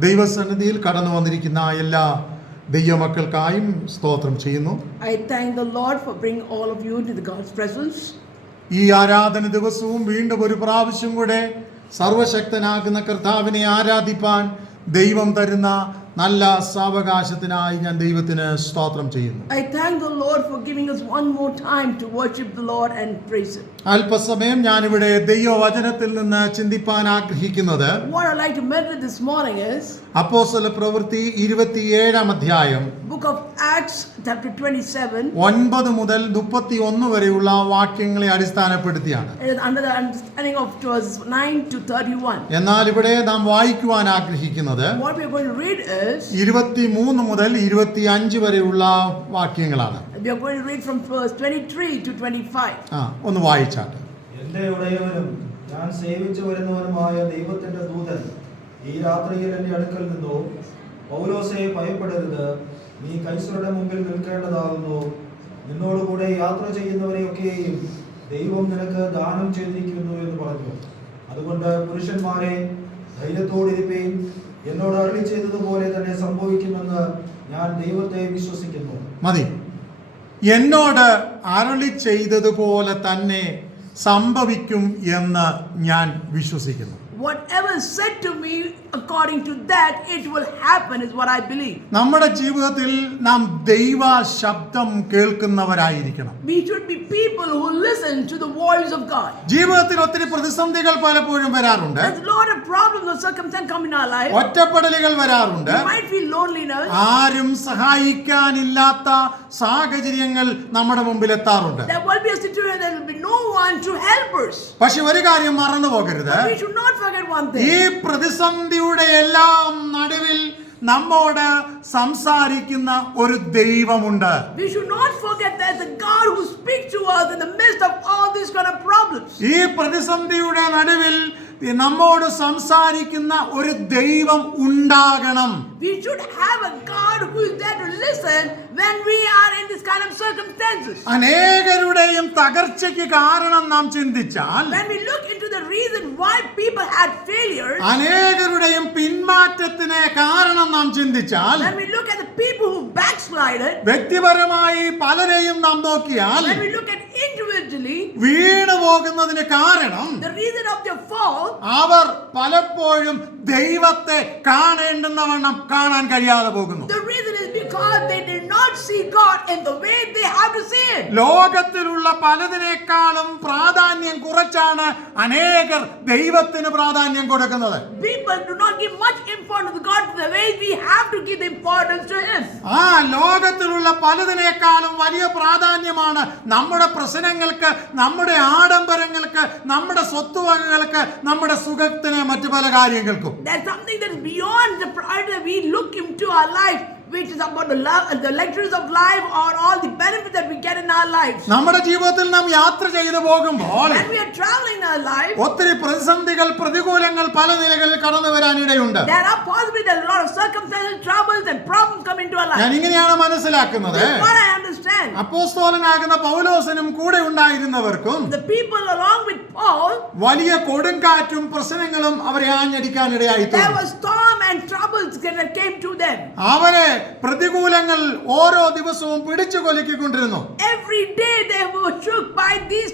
ദൈവസന്നിധിയിൽ കടന്നു വന്നിരിക്കുന്ന എല്ലാ ദൈവമക്കൾക്കായും സ്തോത്രം ചെയ്യുന്നു. I thank the Lord for bringing all of you into the God's presence. ഈ ആരാധന ദിവസവും വീണ്ടും ഒരു പ്രാവശ്യം കൂടെ സർവശക്തനാകുന്ന കർത്താവിനെ ആരാധിപ്പാൻ ദൈവം തരുന്ന നല്ല സാവകാശത്തിനായി ഞാൻ ദൈവത്തിന് സ്തോത്രം ചെയ്യുന്നു. I thank the Lord for giving us one more time to worship the Lord and praise Him. അല്പസമയം ഞാനിവിടെ ദൈവവചനത്തിൽ നിന്ന് ചിന്തിപ്പാൻ ആഗ്രഹിക്കുന്നത് What I'd like to meditate this morning is അപ്പോസ്തല പ്രവൃത്തി 27-ാം അധ്യായം Book of Acts chapter 27. 9 മുതൽ 31 വരെയുള്ള വാക്യങ്ങളെ അടിസ്ഥാനപ്പെടുത്തിയാണ്. It is under the understanding of verses 9 to 31. എന്നാൽ ഇവിടെ നാം വായിക്കുവാൻ ആഗ്രഹിക്കുന്നത് What we are going to read is 23 മുതൽ 25 വരെയുള്ള വാക്യങ്ങളാണ്. we are going to read from verse 23 to 25. ഒന്ന് വായിച്ചാട്ടെ. എന്റെ ഉടയവനും ഞാൻ സേവിച്ചു വരുന്നവനുമായ ദൈവത്തിന്റെ ദൂതൻ ഈ രാത്രിയിൽ എന്റെ അടുക്കൽ നിന്നു, പൗലോസേ ഭയപ്പെടരുത്, നീ കൈസരുടെ മുമ്പിൽ നിൽക്കേണ്ടതാകുന്നു. നിന്നോടുകൂടെ യാത്ര ചെയ്യുന്നവരെയൊക്കെയും ദൈവം നിനക്ക് ദാനം ചെയ്തിരിക്കുന്നു എന്ന് പറഞ്ഞു. അതുകൊണ്ട് പുരുഷന്മാരെ, ധൈര്യത്തോടിരിപ്പീൻ, എന്നോട് അരുളി ചെയ്തതുപോലെ തന്നെ സംഭവിക്കുമെന്ന് ഞാൻ ദൈവത്തെ വിശ്വസിക്കുന്നു. മതി. എന്നോട് അരുളി ചെയ്തതുപോലെ തന്നെ സംഭവിക്കും എന്ന് ഞാൻ വിശ്വസിക്കുന്നു. Whatever is said to me, according to that, it will happen, is what I believe. നമ്മുടെ ജീവിതത്തിൽ നാം ദൈവ ശബ്ദം കേൾക്കുന്നവരായിരിക്കണം. We should be people who listen to the voice of God. ജീവിതത്തിൽ ഒത്തിരി പ്രതിസന്ധികൾ പലപ്പോഴും വരാറുണ്ട്. There's a lot of problems or circumstances come in our life. ഒറ്റപ്പെടലുകൾ വരാറുണ്ട്. We might feel loneliness. ആരും സഹായിക്കാനില്ലാത്ത സാഹചര്യങ്ങൾ നമ്മുടെ മുമ്പിൽ എത്താറുണ്ട്. There will be a situation there will be no one to help us. പക്ഷെ ഒരു കാര്യം മറന്നു പോകരുത്. We should not forget one thing. ഈ പ്രതിസന്ധിയുടെ എല്ലാം നടുവിൽ നമ്മോട് സംസാരിക്കുന്ന ഒരു ദൈവമുണ്ട്. We should not forget that the God who speaks to us in the midst of all these kind of problems. ഈ പ്രതിസന്ധിയുടെ നടുവിൽ നമ്മോട് സംസാരിക്കുന്ന ഒരു ദൈവം ഉണ്ടാകണം. We should have a God who is there to listen when we are in this kind of circumstances. അനേകരുടെയും തകർച്ചയ്ക്ക് കാരണം നാം ചിന്തിച്ചാൽ, When we look into the reason why people had failures, അനേകരുടെയും പിന്മാറ്റത്തിന് കാരണം നാം ചിന്തിച്ചാൽ, when we look at the people who backslided, വ്യക്തിപരമായി പലരെയും നാം നോക്കിയാൽ, when we look at individually വീണു പോകുന്നതിന് കാരണം the reason of their fall, അവർ പലപ്പോഴും ദൈവത്തെ കാണേണ്ടുന്നവണ്ണം കാണാൻ കഴിയാതെ പോകുന്നു. the reason is because they did not see God in the way they have to see it. ലോകത്തിലുള്ള പലതിനേക്കാളും പ്രാധാന്യം കുറച്ചാണ് അനേകർ ദൈവത്തിന് പ്രാധാന്യം കൊടുക്കുന്നത്. People do not give much importance to God the way we have to give the importance to Him. ലോകത്തിലുള്ള പലതിനേക്കാളും വലിയ പ്രാധാന്യമാണ് നമ്മുടെ പ്രശ്നങ്ങൾക്ക്, നമ്മുടെ ആഡംബരങ്ങൾക്ക്, നമ്മുടെ സ്വത്തുവകകൾക്ക്, നമ്മുടെ സുഖത്തിന്, മറ്റു പല കാര്യങ്ങൾക്കും. There's something that is beyond the priority that we look into our life, which is about the love and the luxuries of life or all the benefits that we get in our lives. നമ്മുടെ ജീവിതത്തിൽ നാം യാത്ര ചെയ്തു പോകുമ്പോൾ When we are traveling in our life, ഒത്തിരി പ്രതിസന്ധികൾ, പ്രതികൂലങ്ങൾ പല നിലകളിൽ കടന്നു വരാനിടയുണ്ട്. there are possibly a lot of circumstances, troubles and problems come into our life. ഞാൻ ഇങ്ങനെയാണ് മനസ്സിലാക്കുന്നത്. That's what I understand. അപ്പോസ്തലനാകുന്ന പൗലോസിനും കൂടെ ഉണ്ടായിരുന്നവർക്കും The people along with Paul, വലിയ കൊടുങ്കാറ്റും പ്രശ്നങ്ങളും അവരെ ആഞ്ഞടിക്കാനിടയായി. there was storm and troubles that came to them. അവരെ പ്രതികൂലങ്ങൾ ഓരോ ദിവസവും പിടിച്ചു കൊലിക്കൊണ്ടിരുന്നു. Every day they were shook by these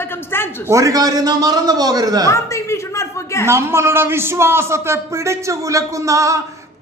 circumstances. ഒരു കാര്യം നാം മറന്നു പോകരുത്. One thing we should not forget. നമ്മളുടെ വിശ്വാസത്തെ പിടിച്ചു കുലക്കുന്ന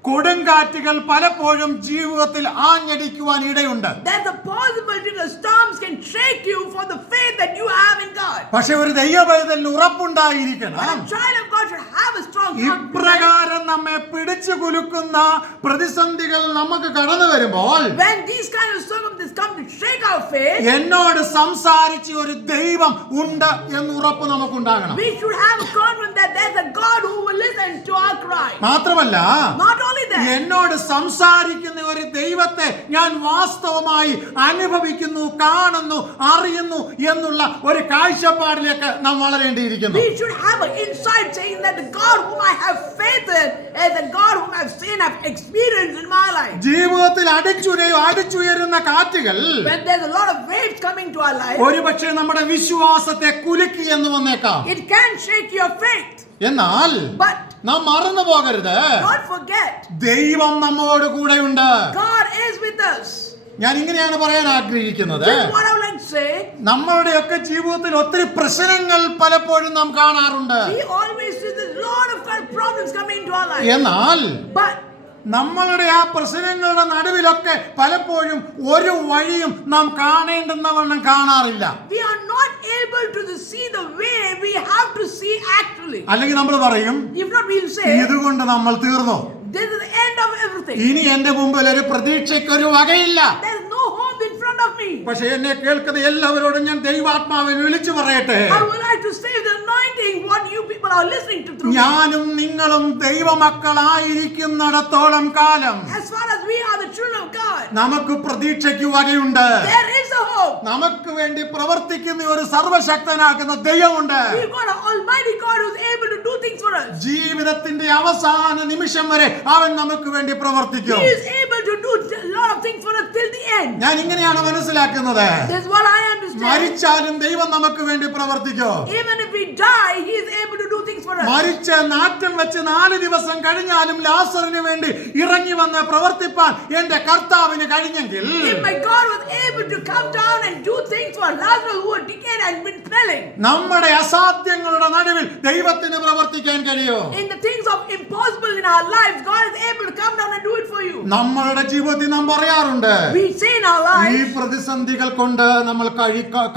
കൊടുങ്കാറ്റുകൾ പലപ്പോഴും ജീവിതത്തിൽ ആഞ്ഞടിക്കുവാൻ ഇടയുണ്ട്. There's a possibility the storms can shake you for the faith that you have in God. പക്ഷെ ഒരു ദൈവപൈതലിന് ഉറപ്പുണ്ടായിരിക്കണം. But a child of God should have a strong confidence. ഇപ്രകാരം നമ്മെ പിടിച്ചു കുലുക്കുന്ന പ്രതിസന്ധികൾ നമുക്ക് കടന്നു വരുമ്പോൾ, When these kind of circumstances come to shake our faith, എന്നോട് സംസാരിച്ച ഒരു ദൈവം ഉണ്ട് എന്ന് ഉറപ്പ് നമുക്കുണ്ടാകണം. we should have a confidence that there's a God who will listen to our cry. മാത്രമല്ല, Not only that, എന്നോട് സംസാരിക്കുന്ന ഒരു ദൈവത്തെ ഞാൻ വാസ്തവമായി അനുഭവിക്കുന്നു, കാണുന്നു, അറിയുന്നു എന്നുള്ള ഒരു കാഴ്ചപ്പാടിലേക്ക് നാം വളരേണ്ടിയിരിക്കുന്നു. we should have an insight saying that the God whom I have faith in is the God whom I've seen, I've experienced in my life. life. ജീവിതത്തിൽ അടിച്ചുയരുന്ന കാറ്റുകൾ When there's a lot of waves coming to our life, ഒരുപക്ഷെ നമ്മുടെ വിശ്വാസത്തെ കുലുക്കി എന്ന് വന്നേക്കാം. it can shake your faith. എന്നാൽ But നാം മറന്നു പോകരുത്, don't forget, ദൈവം നമ്മോട് കൂടെയുണ്ട്. God is with us. ഞാൻ ഇങ്ങനെയാണ് പറയാൻ ആഗ്രഹിക്കുന്നത്. This is what I would like to say. നമ്മളുടെയൊക്കെ ജീവിതത്തിൽ ഒത്തിരി പ്രശ്നങ്ങൾ പലപ്പോഴും നാം കാണാറുണ്ട്. We always see this lot of kind of problems coming into our life. എന്നാൽ But നമ്മളുടെ ആ പ്രശ്നങ്ങളുടെ നടുവിലൊക്കെ പലപ്പോഴും ഒരു വഴിയും നാം കാണേണ്ടുന്ന വണ്ണം കാണാറില്ല. we are not able to see the way we have to see actually. അല്ലെങ്കിൽ നമ്മൾ പറയും, If not, we'll say, ഇതുകൊണ്ട് നമ്മൾ തീർന്നു, this is the end of everything. ഇനി എന്റെ മുമ്പിൽ ഒരു പ്രതീക്ഷയ്ക്കൊരു വകയില്ല. There is no hope in front of me. പക്ഷെ എന്നെ കേൾക്കുന്ന എല്ലാവരോടും ഞാൻ ദൈവാത്മാവിൽ വിളിച്ചു പറയട്ടെ, I would like to say the anointing what you people are listening to through. ഞാനും നിങ്ങളും ദൈവമക്കളായിരിക്കുന്നിടത്തോളം കാലം As far as we are the children of God, നമുക്ക് പ്രതീക്ഷയ്ക്ക് വകയുണ്ട്. there is a hope. നമുക്ക് വേണ്ടി പ്രവർത്തിക്കുന്ന ഒരു സർവശക്തനാകുന്ന ദൈവമുണ്ട്. We've got an almighty God who's able to do things for us. ജീവിതത്തിന്റെ അവസാന നിമിഷം വരെ അവൻ നമുക്ക് വേണ്ടി പ്രവർത്തിക്കും. He is able to do a lot of things for us till the end. ഞാൻ ഇങ്ങനെയാണ് മനസ്സിലാക്കുന്നത്. This is what I understand. മരിച്ചാലും ദൈവം നമുക്ക് വേണ്ടി പ്രവർത്തിക്കും. Even if we die, He is able to do things for us. മരിച്ച നാറ്റം വെച്ച് 4 ദിവസം കഴിഞ്ഞാലും ലാസറിന് വേണ്ടി ഇറങ്ങി വന്ന് പ്രവർത്തിപ്പാൻ എന്റെ കർത്താവിന് കഴിഞ്ഞെങ്കിൽ, If my God was able to come down and do things for Lazarus who had decayed and been smelling, നമ്മുടെ അസാധ്യങ്ങളുടെ നടുവിൽ ദൈവത്തിന് പ്രവർത്തിക്കാൻ കഴിയും. in the things of impossible in our lives, God is able to come down and do it for you. നമ്മളുടെ ജീവിതത്തിൽ നാം പറയാറുണ്ട്, We say in our ഈ lives, പ്രതിസന്ധികൾ കൊണ്ട് നമ്മൾ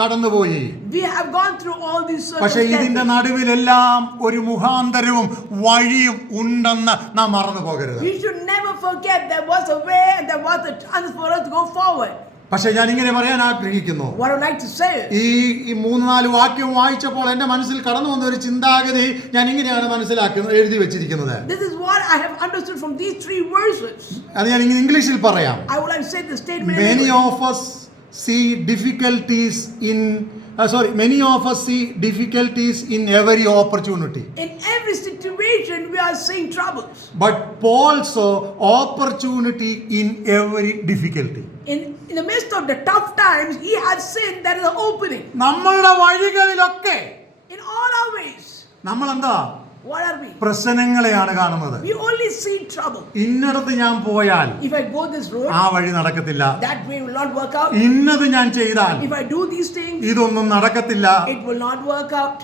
കടന്നുപോയി. we have gone through all these പക്ഷെ ഇതിന്റെ circumstances. നടുവിലെല്ലാം ഒരു മുഖാന്തരവും വഴിയും ഉണ്ടെന്ന് നാം മറന്നു പോകരുത്. We should never forget there was a way and there was a chance for us to go forward. പക്ഷെ ഞാൻ ഇങ്ങനെ പറയാൻ ആഗ്രഹിക്കുന്നു, What I would like to say is, ഈ 3-4 വാക്യം വായിച്ചപ്പോൾ എന്റെ മനസ്സിൽ കടന്നു വന്ന ഒരു ചിന്താഗതി ഞാൻ ഇങ്ങനെയാണ് മനസ്സിലാക്കുന്നത്, എഴുതി വെച്ചിരിക്കുന്നത്. this is what I have understood from these 3 verses. അത് ഞാൻ ഇംഗ്ലീഷിൽ പറയാം. I would like to say the statement in Many English. of us see difficulties in every opportunity. In every situation, we are seeing troubles. But Paul saw opportunity in every difficulty. In the midst of the tough times, he has seen there is an opening. നമ്മളുടെ വഴികളിലൊക്കെ In all our ways, നമ്മൾ എന്താ what are we? പ്രശ്നങ്ങളെയാണ് കാണുന്നത്. We only see trouble. ഇന്നടത്ത് ഞാൻ പോയാൽ If I go this road, ആ വഴി നടക്കത്തില്ല. that way will not work out. ഇന്നത് ഞാൻ ചെയ്താൽ If I do these things, ഇതൊന്നും നടക്കത്തില്ല. it will not work out.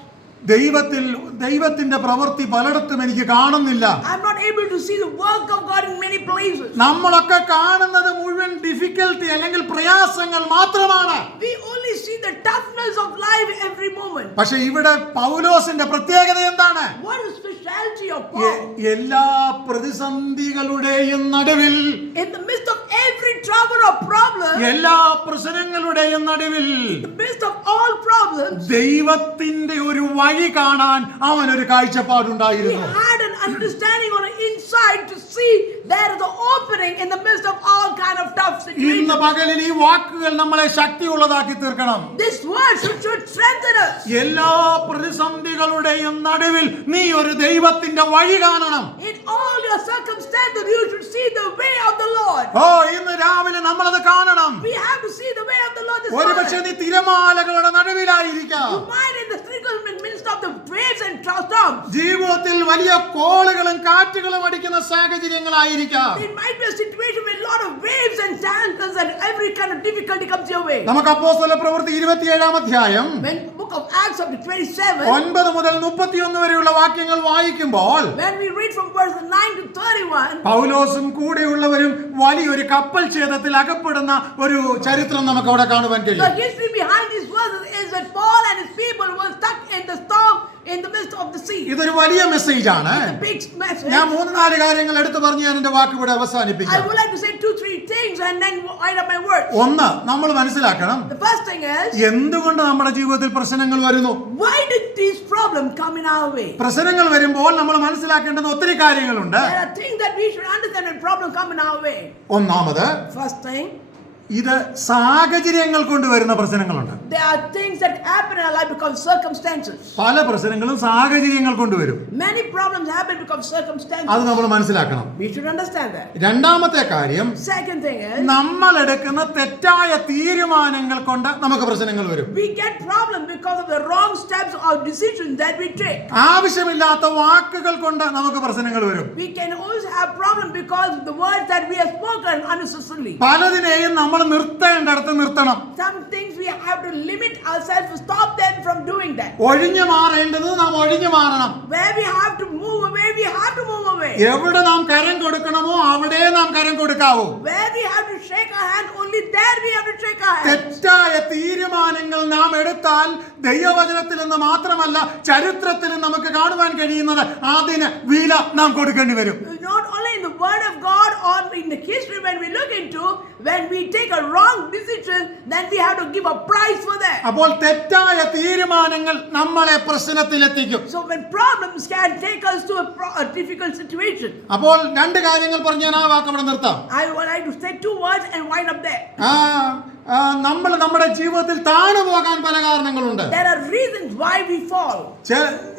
ദൈവത്തിന്റെ പ്രവൃത്തി പലയിടത്തും എനിക്ക് കാണുന്നില്ല. I'm not able to see the work of God in many places. നമ്മളൊക്കെ കാണുന്നത് മുഴുവൻ ഡിഫിക്കൽട്ടി അല്ലെങ്കിൽ പ്രയാസങ്ങൾ മാത്രമാണ്. We only see the toughness of life every moment. പക്ഷെ ഇവിടെ പൗലോസിന്റെ പ്രത്യേകത എന്താണ്? What is the specialty of Paul? എല്ലാ പ്രതിസന്ധികളുടെയും നടുവിൽ, In the midst of every trouble or problem, എല്ലാ പ്രശ്നങ്ങളുടെയും നടുവിൽ in the midst of all problems, ദൈവത്തിന്റെ ഒരു വഴി കാണാൻ അവനൊരു he കാഴ്ചപ്പാടുണ്ടായിരുന്നു. had an understanding or an insight to see there is an opening in the midst of all kind of tough ഇന്ന് situations. പകലിൽ ഈ വാക്കുകൾ നമ്മളെ ശക്തിയുള്ളതാക്കി തീർക്കണം. This word should strengthen us. എല്ലാ പ്രതിസന്ധികളുടെയും നടുവിൽ നീ ഒരു ദൈവത്തിന്റെ വഴി കാണണം. In all your circumstances, you should see the way of the Lord. ഇന്ന് രാവിലെ നമ്മളത് കാണണം. We have to see the way of the Lord this ഒരുപക്ഷെ morning. നീ തിരമാലകളുടെ നടുവിലായിരിക്കാം. You might in the midst of the waves and storms. ജീവിതത്തിൽ വലിയ കോളുകളും കാറ്റുകളും അടിക്കുന്ന സാഹചര്യങ്ങളായിരിക്കാം. It might be a situation with a lot of waves and challenges and every kind of difficulty comes your way. നമുക്ക് അപ്പോസ്തല പ്രവൃത്തി 27-ാം അധ്യായം When book of Acts of the 27, 9 മുതൽ 31 വരെയുള്ള വാക്യങ്ങൾ വായിക്കുമ്പോൾ when we read from verse 9 to 31, പൗലോസും കൂടെയുള്ളവരും വലിയൊരു കപ്പൽ ഛേദത്തിൽ അകപ്പെടുന്ന ഒരു ചരിത്രം നമുക്ക് അവിടെ കാണുവാൻ the കഴിയും. history behind these verses is that Paul and his people were stuck in the storm in the midst of the sea. ഇതൊരു വലിയ മെസ്സേജ് ആണ്. It's a big message. ഞാൻ 3-4 കാര്യങ്ങൾ എടുത്തു പറഞ്ഞ് ഞാൻ എന്റെ വാക്ക് ഇവിടെ I അവസാനിപ്പിക്കാം. would like to say 2-3 things and then wind up my words. ഒന്ന്, നമ്മൾ മനസ്സിലാക്കണം The first thing is, എന്തുകൊണ്ട് നമ്മുടെ ജീവിതത്തിൽ പ്രശ്നങ്ങൾ വരുന്നു. why did these problems come in our way? പ്രശ്നങ്ങൾ വരുമ്പോൾ നമ്മൾ മനസ്സിലാക്കേണ്ടുന്ന ഒത്തിരി കാര്യങ്ങളുണ്ട്. There are things that we should understand when problems come in our way. ഒന്നാമത്, First thing, ഇത് സാഹചര്യങ്ങൾ കൊണ്ടുവരുന്ന പ്രശ്നങ്ങളുണ്ട്. There are things that happen in our life because of circumstances. പല പ്രശ്നങ്ങളും സാഹചര്യങ്ങൾ കൊണ്ടുവരും. Many problems happen because of circumstances. അത് നമ്മൾ മനസ്സിലാക്കണം. We should understand that. രണ്ടാമത്തെ കാര്യം, Second thing is, നമ്മൾ എടുക്കുന്ന തെറ്റായ തീരുമാനങ്ങൾ കൊണ്ട് നമുക്ക് പ്രശ്നങ്ങൾ വരും. we get problems because of the wrong steps or decisions that we take. ആവശ്യമില്ലാത്ത വാക്കുകൾ കൊണ്ട് നമുക്ക് പ്രശ്നങ്ങൾ വരും. We can also have problems because of the words that we have spoken unnecessarily. പലതിനെയും നമ്മൾ നിർത്തേണ്ടടുത്ത് നിർത്തണം. Some things we have to limit ourselves to stop them from doing that. ഒഴിഞ്ഞു മാറേണ്ടത് നാം ഒഴിഞ്ഞു മാറണം. Where we have to move away, we have to move away. എവിടെ നാം കരം കൊടുക്കണമോ അവിടെ നാം കരം കൊടുക്കാവൂ. Where we have to shake our hand, only there we have to shake our hand. തെറ്റായ തീരുമാനങ്ങൾ നാം എടുത്താൽ ദൈവവചനത്തിൽ നിന്ന് മാത്രമല്ല ചരിത്രത്തിൽ നമുക്ക് കാണുവാൻ കഴിയുന്നത് അതിന് വില നാം കൊടുക്കേണ്ടി വരും. Not only in the word of God or in the history when we look into, when we take a wrong decision, then we have to give a price for that. അപ്പോൾ തെറ്റായ തീരുമാനങ്ങൾ നമ്മളെ പ്രശ്നത്തിലെത്തിക്കും. So when problems can take us to a difficult situation. അപ്പോൾ രണ്ട് കാര്യങ്ങൾ പറഞ്ഞ് ഞാൻ ആ വാക്ക് അവിടെ നിർത്താം. I would like to say two words and wind up there. നമ്മൾ നമ്മുടെ ജീവിതത്തിൽ താണു പോകാൻ പല കാരണങ്ങളുണ്ട്. There are reasons why we fall.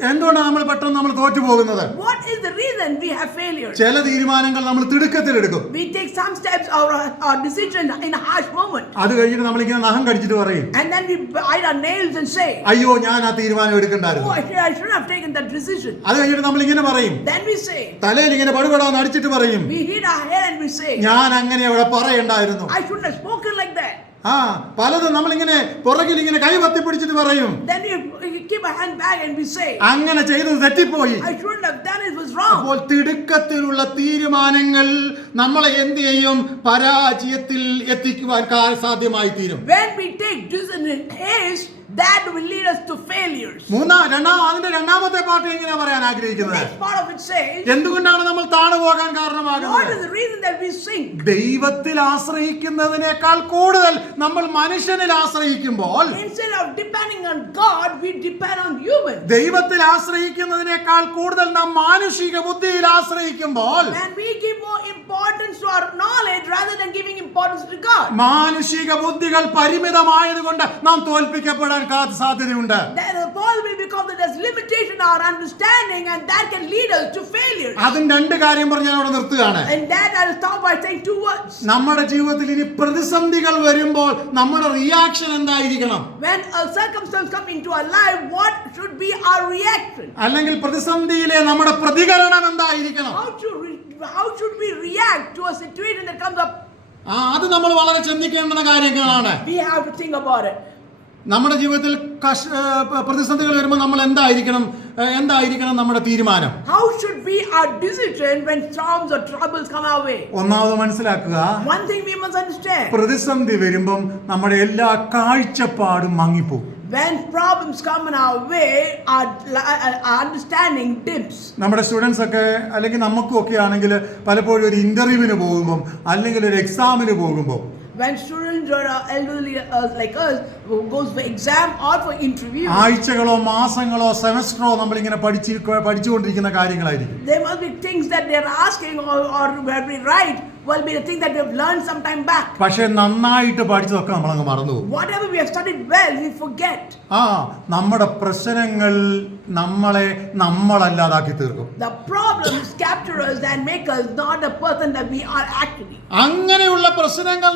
എന്തുകൊണ്ടാണ് നമ്മൾ പെട്ടെന്ന് നമ്മൾ തോറ്റു പോകുന്നത്? What is the reason we have failures? ചില തീരുമാനങ്ങൾ നമ്മൾ തിടുക്കത്തിലെടുക്കും. We take some steps or decisions in a harsh moment. അത് കഴിഞ്ഞിട്ട് നമ്മളിങ്ങനെ നഖം കടിച്ചിട്ട് പറയും, And then we bite our nails and say, അയ്യോ ഞാൻ ആ തീരുമാനം എടുക്കണ്ടായിരുന്നു. oh, I shouldn't have taken that decision. അത് കഴിഞ്ഞിട്ട് നമ്മളിങ്ങനെ പറയും, Then we say, തലയിൽ ഇങ്ങനെ പടുപടാന്ന് അടിച്ചിട്ട് പറയും, we hit our head and we say, ഞാൻ അങ്ങനെ അവിടെ പറയണ്ടായിരുന്നു. I shouldn't have spoken like that. പലതും നമ്മളിങ്ങനെ പുറകിൽ ഇങ്ങനെ കൈ വത്തിപ്പിടിച്ചിട്ട് പറയും, Then we keep our hand back and we say, അങ്ങനെ ചെയ്തത് തെറ്റിപ്പോയി. I shouldn't have done it, was wrong. അപ്പോൾ തിടുക്കത്തിലുള്ള തീരുമാനങ്ങൾ നമ്മളെ എന്ത് ചെയ്യും? പരാജയത്തിൽ എത്തിക്കുവാൻ സാധ്യമായി തീരും. When we take decisions in haste, that will lead us to failures. അതിന്റെ രണ്ടാമത്തെ പാർട്ട് എങ്ങനെ പറയാൻ ആഗ്രഹിക്കുന്നത്? Next part of it says, എന്തുകൊണ്ടാണ് നമ്മൾ താണു പോകാൻ what കാരണമാകുന്നത്? is the reason that we sink? ദൈവത്തിൽ ആശ്രയിക്കുന്നതിനേക്കാൾ കൂടുതൽ നമ്മൾ മനുഷ്യനിൽ ആശ്രയിക്കുമ്പോൾ, Instead of depending on God, we depend on humans. ദൈവത്തിൽ ആശ്രയിക്കുന്നതിനേക്കാൾ കൂടുതൽ നാം മാനുഷിക ബുദ്ധിയിൽ ആശ്രയിക്കുമ്പോൾ, And we give more importance to our knowledge rather than giving importance to God. മാനുഷിക ബുദ്ധികൾ പരിമിതമായതുകൊണ്ട് നാം തോൽപ്പിക്കപ്പെടാൻ സാധ്യതയുണ്ട്. That is possible because there's limitation in our understanding and that can lead us to failure. അതും രണ്ട് കാര്യം പറഞ്ഞ് ഞാൻ അവിടെ നിർത്തുകയാണ്. And that I'll stop by saying two words. നമ്മുടെ ജീവിതത്തിൽ ഇനി പ്രതിസന്ധികൾ വരുമ്പോൾ നമ്മുടെ റിയാക്ഷൻ എന്തായിരിക്കണം? When a circumstance comes into our life, what should be our reaction? അല്ലെങ്കിൽ പ്രതിസന്ധിയിലെ നമ്മുടെ പ്രതികരണം എന്തായിരിക്കണം? How should we react to a situation that comes up? അത് നമ്മൾ വളരെ ചിന്തിക്കേണ്ടുന്ന കാര്യങ്ങളാണ്. We have to think about it. നമ്മുടെ ജീവിതത്തിൽ പ്രതിസന്ധികൾ വരുമ്പോൾ നമ്മൾ എന്തായിരിക്കണം നമ്മുടെ തീരുമാനം? How should be our decision when storms or troubles come our way? ഒന്നാമത് മനസ്സിലാക്കുക, One thing we must understand. പ്രതിസന്ധി വരുമ്പം നമ്മുടെ എല്ലാ കാഴ്ചപ്പാടും മങ്ങിപ്പോകും. When problems come in our way, our understanding dims. നമ്മുടെ സ്റ്റുഡൻസ് ഒക്കെ അല്ലെങ്കിൽ നമുക്കും ഒക്കെ ആണെങ്കിൽ പലപ്പോഴും ഒരു ഇന്റർവ്യൂവിന് പോകുമ്പോൾ അല്ലെങ്കിൽ ഒരു എക്സാമിന് പോകുമ്പോൾ, When students or elderly like us who goes for exam or for interview, ആഴ്ചകളോ മാസങ്ങളോ സെമസ്റ്ററോ നമ്മളിങ്ങനെ പഠിച്ചുകൊണ്ടിരിക്കുന്ന കാര്യങ്ങളായിരിക്കും. there must be things that they're asking or where we write will be the thing that we have learned some time back. പക്ഷെ നന്നായിട്ട് പഠിച്ചതൊക്കെ നമ്മളങ്ങ് മറന്നുപോകും. Whatever we have studied well, we forget. നമ്മുടെ പ്രശ്നങ്ങൾ നമ്മളല്ലാതാക്കി തീർക്കും. The problems capture us and make us not the person that we are actually. അങ്ങനെയുള്ള പ്രശ്നങ്ങൾ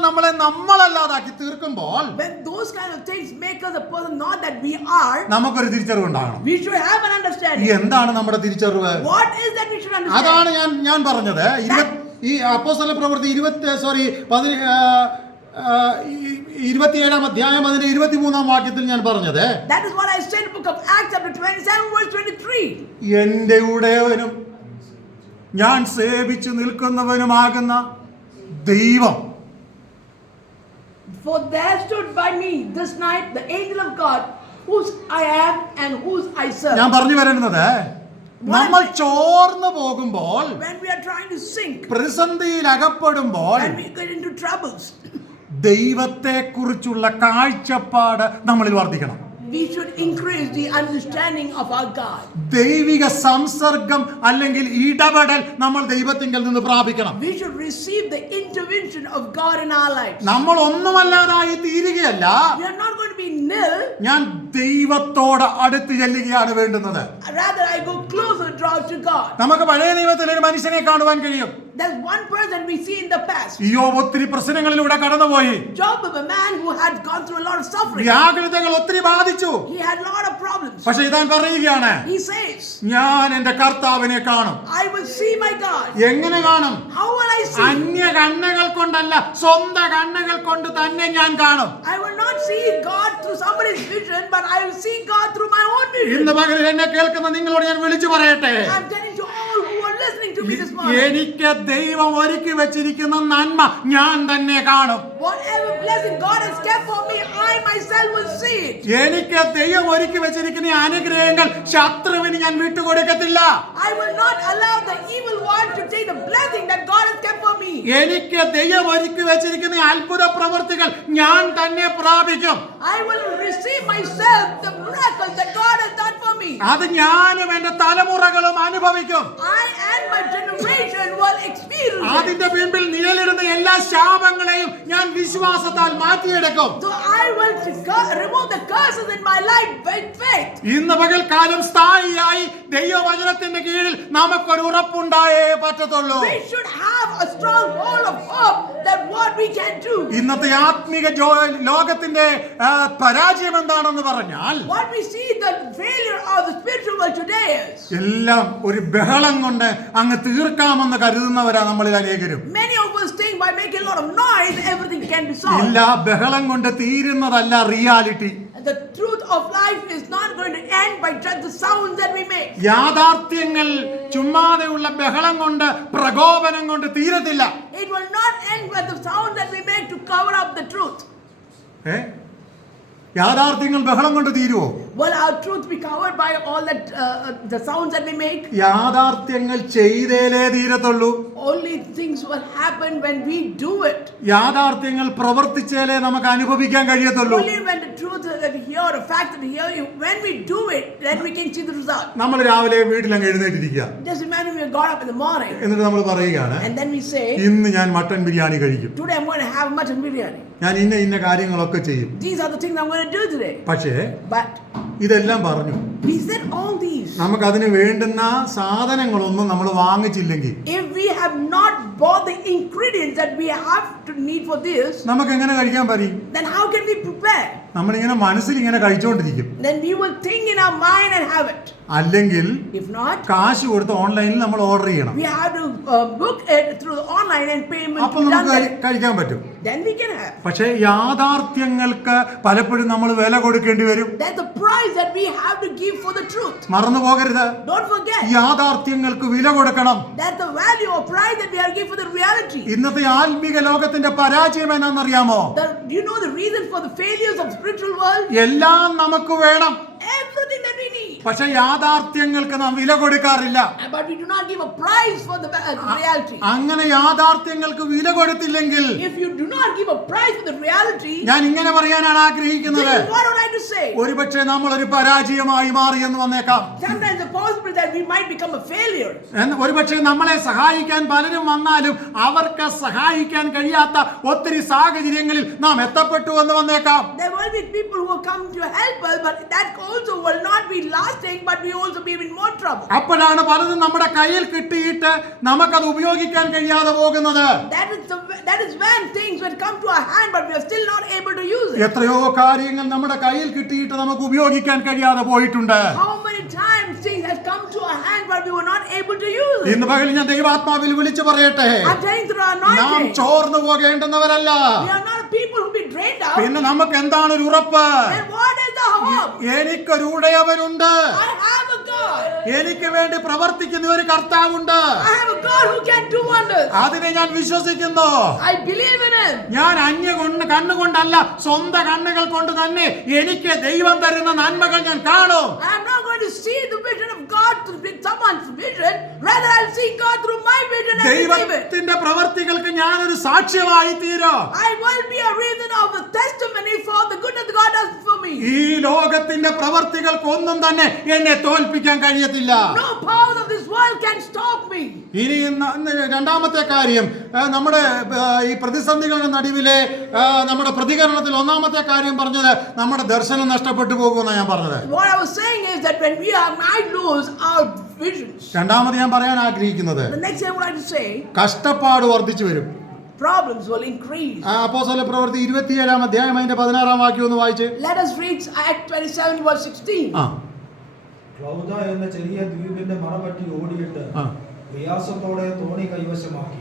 നമ്മളല്ലാതാക്കി തീർക്കുമ്പോൾ, When those kind of things make us a person not that we are, നമുക്കൊരു തിരിച്ചറിവ് ഉണ്ടാകണം. we should have an understanding. എന്താണ് നമ്മുടെ തിരിച്ചറിവ്? What is that we should understand? അതാണ് ഞാൻ പറഞ്ഞത്. ഈ അപ്പോസ്തല പ്രവൃത്തി 27 അധ്യായം അതിന്റെ 23 വാക്യത്തിൽ ഞാൻ പറഞ്ഞത്, That is what I said in the book of Acts chapter 27 verse 23. എന്റെ ഉടയവനും ഞാൻ സേവിച്ചു നിൽക്കുന്നവനുമാകുന്ന ദൈവം. For there stood by me this night the angel of God, whose I am and whose I serve. ഞാൻ പറഞ്ഞു വരുന്നത്, നമ്മൾ ചോർന്നു പോകുമ്പോൾ, When we are trying to sink, പ്രതിസന്ധിയിൽ അകപ്പെടുമ്പോൾ, when we get into troubles, ദൈവത്തെ കുറിച്ചുള്ള കാഴ്ചപ്പാട് നമ്മളിൽ വർദ്ധിക്കണം. we should increase the understanding of our God. ദൈവിക സംസർഗം അല്ലെങ്കിൽ ഇടപെടൽ നമ്മൾ ദൈവത്തിങ്കൽ നിന്ന് പ്രാപിക്കണം. We should receive the intervention of God in our lives. നമ്മൾ ഒന്നുമല്ലാതായി തീരുകയല്ല, We are not going to be nil. ഞാൻ ദൈവത്തോട് അടുത്ത് ചെല്ലുകയാണ് വേണ്ടുന്നത്. Rather, I go closer, draw to God. നമുക്ക് പഴയ നിയമത്തിൽ ഒരു മനുഷ്യനെ കാണുവാൻ കഴിയും. There's one person we see in the past. യോബ് ഒത്തിരി പ്രശ്നങ്ങളിലൂടെ കടന്നുപോയി. Job, a man who had gone through a lot of suffering. വ്യാകുലതകൾ ഒത്തിരി ബാധിച്ചു. He had a lot of problems. പക്ഷെ ഇതാൻ പറയുകയാണ്, He says, ഞാൻ എന്റെ കർത്താവിനെ കാണും. I will see my God. എങ്ങനെ കാണും? How will I see? അന്യ കണ്ണുകൾ കൊണ്ടല്ല, സ്വന്തം കണ്ണുകൾ കൊണ്ട് തന്നെ ഞാൻ കാണും. I will not see God through somebody's vision, but I will see God through my own vision. ഇന്ന് പകൽ എന്നെ കേൾക്കുന്ന നിങ്ങളോട് ഞാൻ വിളിച്ചു പറയട്ടെ, I'm telling to all who are listening to me this morning. എനിക്ക് ദൈവം ഒരുക്കി വെച്ചിരിക്കുന്ന നന്മ ഞാൻ തന്നെ കാണും. Whatever blessing God has kept for me, I myself will see it. എനിക്ക് ദൈവം ഒരുക്കി വെച്ചിരിക്കുന്ന അനുഗ്രഹങ്ങൾ ശത്രുവിന് ഞാൻ വിട്ടുകൊടുക്കത്തില്ല. I will not allow the evil one to take the blessing that God has kept for me. എനിക്ക് ദൈവം ഒരുക്കി വെച്ചിരിക്കുന്ന അത്ഭുത പ്രവൃത്തികൾ ഞാൻ തന്നെ പ്രാപിക്കും. I will receive myself the miracles that God has done for me. അത് ഞാനും എന്റെ തലമുറകളും അനുഭവിക്കും. I and my generation will experience it. അതിന്റെ പിൻപിൽ നിഴലിടുന്ന എല്ലാ ശാപങ്ങളെയും ഞാൻ വിശ്വാസത്താൽ മാറ്റിയെടുക്കും. So I will remove the curses in my life with faith. ഇന്ന് പകൽക്കാലം സ്ഥായിയായി ദൈവവചനത്തിന്റെ കീഴിൽ നമുക്കൊരു ഉറപ്പുണ്ടായേ പറ്റത്തുള്ളൂ. We should have a strong hold of hope that what we can do. ഇന്നത്തെ ആത്മീക ലോകത്തിന്റെ പരാജയം എന്താണെന്ന് പറഞ്ഞാൽ, What we see the failure of the spiritual world today is, എല്ലാം ഒരു ബഹളം കൊണ്ട് അങ്ങ് തീർക്കാമെന്ന് കരുതുന്നവരാ നമ്മളിൽ അനേകരും. many of us think by making a lot of noise everything can be solved. ഇല്ല, ബഹളം കൊണ്ട് തീരുന്നതല്ല reality. The truth of life is not going to end by just the sounds that we make. യാഥാർത്ഥ്യങ്ങൾ ചുമ്മാതെയുള്ള ബഹളം കൊണ്ട് പ്രകോപനം കൊണ്ട് തീരത്തില്ല. It will not end with the sound that we make to cover up the truth. യാഥാർത്ഥ്യങ്ങൾ ബഹളം കൊണ്ട് തീരുവോ? Will our truth be covered by all that the sounds that we make? യാഥാർത്ഥ്യങ്ങൾ ചെയ്തേലേ തീരത്തുള്ളൂ. Only things will happen when we do it. യാഥാർത്ഥ്യങ്ങൾ പ്രവർത്തിച്ചേലേ നമുക്ക് അനുഭവിക്കാൻ കഴിയത്തുള്ളൂ. Only when the truth that we hear, the fact that we hear, when we do it, then we can see the result. നമ്മൾ രാവിലെ വീട്ടിലങ്ങ് എഴുന്നേറ്റിരിക്കുക. Just imagine we got up in the morning. എന്നിട്ട് നമ്മൾ പറയുകയാണ്, And then we say, ഇന്ന് ഞാൻ mutton biryani കഴിക്കും. today I'm going to have mutton biryani. ഞാൻ ഇന്ന കാര്യങ്ങളൊക്കെ ചെയ്യും. These are the things I'm going to do today. പക്ഷേ But ഇതെല്ലാം പറഞ്ഞു, we said all these. നമുക്ക് അതിന് വേണ്ടുന്ന സാധനങ്ങളൊന്നും നമ്മൾ വാങ്ങിച്ചില്ലെങ്കിൽ, If we have not bought the ingredients that we have to need for this, നമുക്ക് എങ്ങനെ കഴിക്കാൻ പറ്റും? then how can we prepare? നമ്മളിങ്ങനെ മനസ്സിൽ ഇങ്ങനെ കഴിച്ചുകൊണ്ടിരിക്കും. Then we will think in our mind and have it. അല്ലെങ്കിൽ If not, കാശ് കൊടുത്ത് ഓൺലൈനിൽ നമ്മൾ ഓർഡർ ചെയ്യണം. we have to book it through the online and payment. അപ്പൊ നമുക്ക് കഴിക്കാൻ പറ്റും. Then we can have. പക്ഷേ യാഥാർത്ഥ്യങ്ങൾക്ക് പലപ്പോഴും നമ്മൾ വില കൊടുക്കേണ്ടി വരും. That's the price that we have to give for the truth. മറന്നു പോകരുത്, Don't forget. യാഥാർത്ഥ്യങ്ങൾക്ക് വില കൊടുക്കണം. That's the value or price that we have to give for the reality. ഇന്നത്തെ ആത്മീക ലോകത്തിന്റെ പരാജയം എന്നാണെന്നറിയാമോ? Do you know the reason for the failures of spiritual world? എല്ലാം നമുക്ക് വേണം, Everything that we need. പക്ഷെ യാഥാർത്ഥ്യങ്ങൾക്ക് നാം വില കൊടുക്കാറില്ല. But we do not give a price for the reality. അങ്ങനെ യാഥാർത്ഥ്യങ്ങൾക്ക് വില കൊടുത്തില്ലെങ്കിൽ, If you do not give a price for the reality, ഞാൻ ഇങ്ങനെ പറയാനാണ് ആഗ്രഹിക്കുന്നത്, then what would I to say? ഒരുപക്ഷെ നമ്മൾ ഒരു പരാജയമായി മാറിയെന്ന് വന്നേക്കാം. Sometimes the possibility that we might become a failure. ഒരുപക്ഷെ നമ്മളെ സഹായിക്കാൻ പലരും വന്നാലും അവർക്ക് സഹായിക്കാൻ കഴിയാത്ത ഒത്തിരി സാഹചര്യങ്ങളിൽ നാം എത്തപ്പെട്ടു എന്ന് വന്നേക്കാം. There will be people who will come to help us, but that also will not be lasting, but we also be in more trouble. അപ്പോഴാണ് പലതും നമ്മുടെ കയ്യിൽ കിട്ടിയിട്ട് നമുക്കത് ഉപയോഗിക്കാൻ കഴിയാതെ പോകുന്നത്. That is when things will come to our hand, but we are still not able to use it. എത്രയോ കാര്യങ്ങൾ നമ്മുടെ കയ്യിൽ കിട്ടിയിട്ട് നമുക്ക് ഉപയോഗിക്കാൻ കഴിയാതെ പോയിട്ടുണ്ട്. How many times things has come to our hand, but we were not able to use it? ഇന്ന് പകൽ ഞാൻ ദൈവാത്മാവിൽ വിളിച്ചു പറയട്ടെ, I'm telling through our നാം anointing. ചോർന്നു പോകേണ്ടുന്നവരല്ല. We are not people who be drained out. പിന്നെ നമുക്ക് എന്താണ് ഒരു ഉറപ്പ്? And what is the hope? എനിക്കൊരു ഉടയവനുണ്ട്, I have a God. എനിക്ക് വേണ്ടി പ്രവർത്തിക്കുന്ന ഒരു കർത്താവുണ്ട്. I have a God who can do wonders. അതിനെ ഞാൻ വിശ്വസിക്കുന്നു. I believe in Him. ഞാൻ കണ്ണുകൊണ്ടല്ല, സ്വന്തം കണ്ണുകൾ കൊണ്ട് തന്നെ എനിക്ക് ദൈവം തരുന്ന നന്മകൾ ഞാൻ കാണും. I am not going to see the vision of God through someone's vision. Rather, I'll see God through my vision and receive it. ദൈവത്തിന്റെ പ്രവർത്തികൾക്ക് ഞാനൊരു സാക്ഷ്യമായി തീരും. I will be a reason of a testimony for the goodness God does for me. me. ഈ ലോകത്തിന്റെ പ്രവർത്തികൾക്കൊന്നും തന്നെ എന്നെ തോൽപ്പിക്കാൻ കഴിയത്തില്ല. No powers of this world can stop me. ഇനി രണ്ടാമത്തെ കാര്യം, നമ്മുടെ ഈ പ്രതിസന്ധികളുടെ നടുവിലെ നമ്മുടെ പ്രതികരണത്തിൽ ഒന്നാമത്തെ കാര്യം പറഞ്ഞത് നമ്മുടെ ദർശനം നഷ്ടപ്പെട്ടു പോകുമെന്നാണ് ഞാൻ പറഞ്ഞത്. What I was saying is that when we might lose our visions. രണ്ടാമത് ഞാൻ പറയാൻ ആഗ്രഹിക്കുന്നത്, The next thing I would like to say, കഷ്ടപ്പാട് വർദ്ധിച്ചു വരും. problems will increase. അപ്പോസ്തല പ്രവൃത്തി 27-ാം അധ്യായം അതിന്റെ 16-ാം വാക്യം ഒന്ന് വായിച്ച്. Let us read Act 27 verse 16. Clauda എന്ന ചെറിയ ദ്വീപിന്റെ മറപറ്റി ഓടിയിട്ട് പ്രയാസത്തോടെ തോണി കൈവശമാക്കി.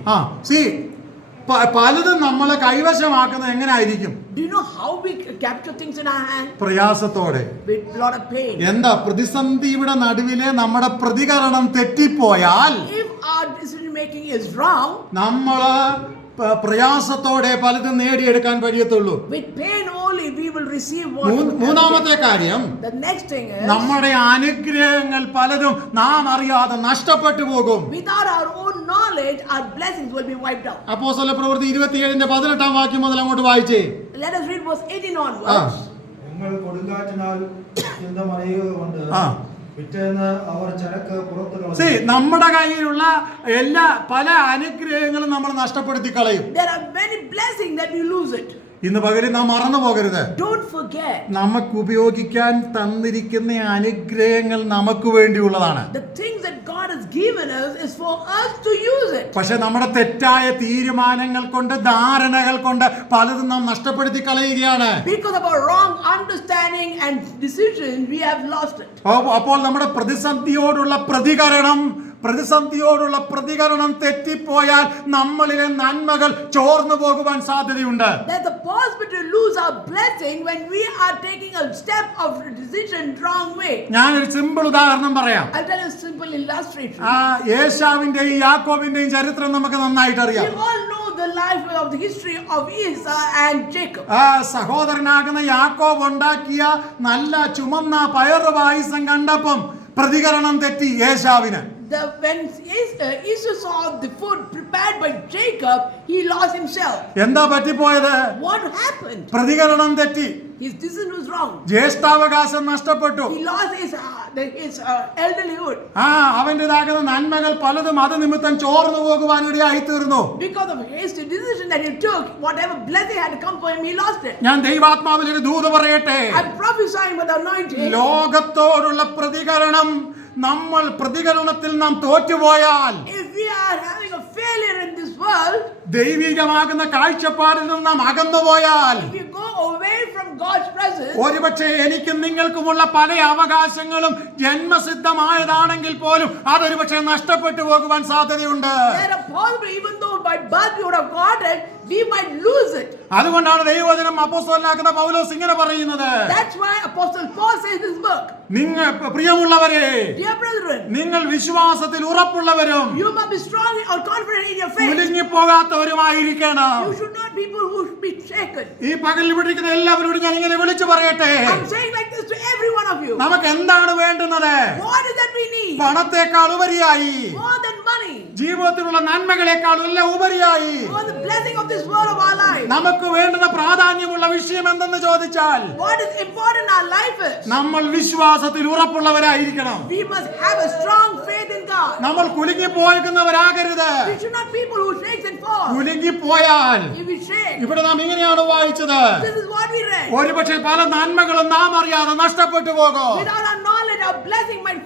പലതും നമ്മളെ കൈവശമാക്കുന്നത് എങ്ങനായിരിക്കും? Do you know how we capture things in our hand? പ്രയാസത്തോടെ. With a lot of pain. എന്താ പ്രതിസന്ധിയുടെ നടുവിലെ നമ്മുടെ പ്രതികരണം തെറ്റിപ്പോയാൽ, If our decision making is wrong, നമ്മള് പ്രയാസത്തോടെ പലതും നേടിയെടുക്കാൻ കഴിയത്തുള്ളൂ. with pain only we will receive what. മൂന്നാമത്തെ കാര്യം, The next thing is, നമ്മുടെ അനുഗ്രഹങ്ങൾ പലതും നാം അറിയാതെ നഷ്ടപ്പെട്ടു പോകും. without our own knowledge our blessings will be wiped out. അപ്പോസ്തല പ്രവൃത്തി 27-ന്റെ 18-ാം വാക്യം മുതൽ അങ്ങോട്ട് വായിച്ചേ. Let us read verse 18 onwards. നിങ്ങൾ കൊടുങ്കാറ്റിനാൽ ചിന്തമറിയുക കൊണ്ട് പിറ്റേന്ന് അവർ ചരക്ക് പുറത്തു കളഞ്ഞു. നമ്മുടെ കയ്യിലുള്ള പല അനുഗ്രഹങ്ങളും നമ്മൾ നഷ്ടപ്പെടുത്തി കളയും. There are many blessings that we lose it. ഇന്ന് പകരം നാം മറന്നു പോകരുത്. Don't forget. നമുക്ക് ഉപയോഗിക്കാൻ തന്നിരിക്കുന്ന അനുഗ്രഹങ്ങൾ നമുക്ക് വേണ്ടിയുള്ളതാണ്. The things that God has given us is for us to use it. പക്ഷെ നമ്മുടെ തെറ്റായ തീരുമാനങ്ങൾ കൊണ്ട്, ധാരണകൾ കൊണ്ട് പലതും നാം നഷ്ടപ്പെടുത്തി കളയുകയാണ്. Because of our wrong understanding and decisions, we have lost it. അപ്പോൾ നമ്മുടെ പ്രതിസന്ധിയോടുള്ള പ്രതികരണം തെറ്റിപ്പോയാൽ നമ്മളിലെ നന്മകൾ ചോർന്നു പോകുവാൻ സാധ്യതയുണ്ട്. There's a possibility to lose our blessing when we are taking a step of decision wrong way. ഞാനൊരു സിമ്പിൾ ഉദാഹരണം പറയാം. I'll tell you a simple illustration. യേശാവിന്റെയും യാക്കോബിന്റെയും ചരിത്രം നമുക്ക് നന്നായിട്ട് അറിയാം. We all know the life of the history of Esau and Jacob. സഹോദരനാകുന്ന യാക്കോബ് ഉണ്ടാക്കിയ നല്ല ചുമന്ന പയറ് പായസം കണ്ടപ്പം പ്രതികരണം തെറ്റി യേശാവിന്. When Esau saw the food prepared by Jacob, he lost himself. എന്താ പറ്റിപ്പോയത്? What happened? പ്രതികരണം തെറ്റി. His decision was wrong. ജ്യേഷ്ഠാവകാശം നഷ്ടപ്പെട്ടു. He lost his elderlyhood. അവന്റേതാകുന്ന നന്മകൾ പലതും അത് നിമിത്തം ചോർന്നു പോകുവാൻ ഇടയായി തീർന്നു. Because of hasty decision that he took, whatever blessing had to come for him, he lost it. ഞാൻ ദൈവാത്മാവിൽ ഒരു ദൂത് പറയട്ടെ. I'm prophesying with anointing. ലോകത്തോടുള്ള പ്രതികരണത്തിൽ നാം തോറ്റുപോയാൽ, If we are having a failure in this world, ദൈവികമാകുന്ന കാഴ്ചപ്പാടിൽ നിന്ന് നാം അകന്നുപോയാൽ, if you go away from God's presence, ഒരുപക്ഷെ എനിക്കും നിങ്ങൾക്കുമുള്ള പല അവകാശങ്ങളും ജന്മസിദ്ധമായതാണെങ്കിൽ പോലും അതൊരു പക്ഷേ നഷ്ടപ്പെട്ടു പോകുവാൻ സാധ്യതയുണ്ട്. there are possible, even though by birth we would have got it, we might lose it. അതുകൊണ്ടാണ് ദൈവവചനം അപ്പോസ്തലനാകുന്ന പൗലോസ് ഇങ്ങനെ പറയുന്നത്. That's why Apostle Paul says in his book, നിങ്ങൾ പ്രിയമുള്ളവരെ, dear brethren, നിങ്ങൾ വിശ്വാസത്തിൽ ഉറപ്പുള്ളവരും you must be strong or confident in your faith. കുലുങ്ങിപ്പോകാത്തവരുമായിരിക്കണം. You should not be people who should be shaken. ഈ പകലിൽ വിളിക്കുന്ന എല്ലാവരോടും ഞാൻ ഇങ്ങനെ വിളിച്ചു പറയട്ടെ, I'm saying like this to every one of you. നമുക്ക് എന്താണ് വേണ്ടുന്നത്? What is that we need? പണത്തെക്കാൾ ഉപരിയായി, More than money. ജീവിതത്തിലുള്ള നന്മകളെക്കാൾ എല്ലാം ഉപരിയായി, For the blessing of this world of our life. നമുക്ക് വേണ്ടുന്ന പ്രാധാന്യമുള്ള വിഷയം എന്തെന്ന് ചോദിച്ചാൽ, What is important in our life is, നമ്മൾ വിശ്വാസത്തിൽ ഉറപ്പുള്ളവരായിരിക്കണം. we must have a strong faith in God. നമ്മൾ കുലുങ്ങിപ്പോകുന്നവരാകരുത്. We should not be people who shakes and falls. കുലുങ്ങിപ്പോയാൽ, If we shake, ഇവിടെ നാം ഇങ്ങനെയാണ് വായിച്ചത്, this is what we read. ഒരുപക്ഷെ പല നന്മകളും നാം അറിയാതെ നഷ്ടപ്പെട്ടു പോകും. Without our knowledge, our blessing might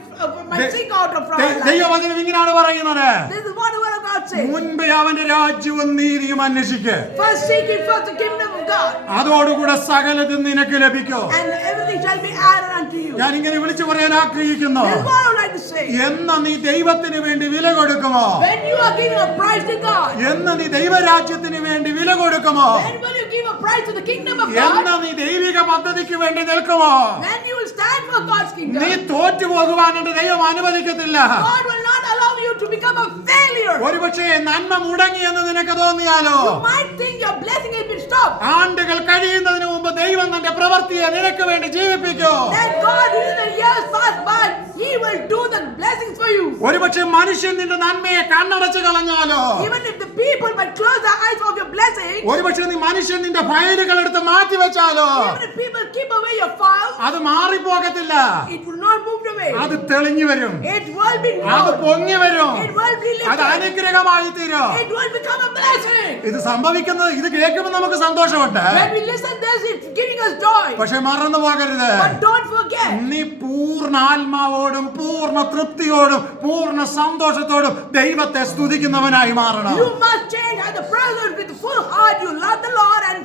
sink out of our life. ദൈവവചനം ഇങ്ങനെയാണ് പറയുന്നത്, This is what the word of God says. മുൻപേ അവന്റെ രാജ്യവും നീതിയും അന്വേഷിക്ക്, First seek ye first the kingdom of God, അതോടുകൂടെ സകലതും നിനക്ക് ലഭിക്കും. and everything shall be added unto you. ഞാൻ ഇങ്ങനെ വിളിച്ചു പറയാൻ ആഗ്രഹിക്കുന്നു, This is what I would like to say. എന്ന് നീ ദൈവത്തിന് വേണ്ടി വില കൊടുക്കുമോ? When you are giving a price to God, എന്ന് നീ ദൈവരാജ്യത്തിന് വേണ്ടി വില കൊടുക്കുമോ? when will you give a price to the kingdom of എന്ന് God? നീ ദൈവിക പദ്ധതിക്ക് വേണ്ടി നിൽക്കുമോ? When you will stand for God's kingdom, നീ തോറ്റു പോകുവാനായിട്ട് ദൈവം അനുവദിക്കത്തില്ല. God will not allow you to become a failure. ഒരുപക്ഷെ നന്മ മുടങ്ങിയെന്ന് നിനക്ക് തോന്നിയാലോ, You might think your blessing has been stopped. ആണ്ടുകൾ കഴിയുന്നതിന് മുമ്പ് ദൈവം തന്റെ പ്രവൃത്തിയെ നിനക്ക് വേണ്ടി ജീവിപ്പിക്കും. That God, within the years pass by, He will do the blessings for you. ഒരുപക്ഷെ മനുഷ്യൻ നിന്റെ നന്മയെ കണ്ണടച്ചു കളഞ്ഞാലോ, Even if the people might close their eyes of your blessing, ഒരുപക്ഷെ നീ മനുഷ്യൻ നിന്റെ ഫയലുകൾ എടുത്ത് മാറ്റി വെച്ചാലോ Even if people keep away your files, അത് മാറിപ്പോകത്തില്ല. it will not move away. അത് തെളിഞ്ഞു വരും. It will be അത് known. പൊങ്ങി വരും. It will be അത് lifted. അനുഗ്രഹമായി തീരും. It will become a blessing. ഇത് സംഭവിക്കുന്നത് ഇത് കേൾക്കുമ്പോൾ നമുക്ക് സന്തോഷമുണ്ട്. When we listen this, it's giving us joy. പക്ഷെ മറന്നു പോകരുത്, But don't forget, നീ പൂർണ്ണ ആത്മാവോടും പൂർണ്ണ തൃപ്തിയോടും പൂർണ്ണ സന്തോഷത്തോടും ദൈവത്തെ സ്തുതിക്കുന്നവനായി മാറണം. you must change at the present with full heart. You love the Lord and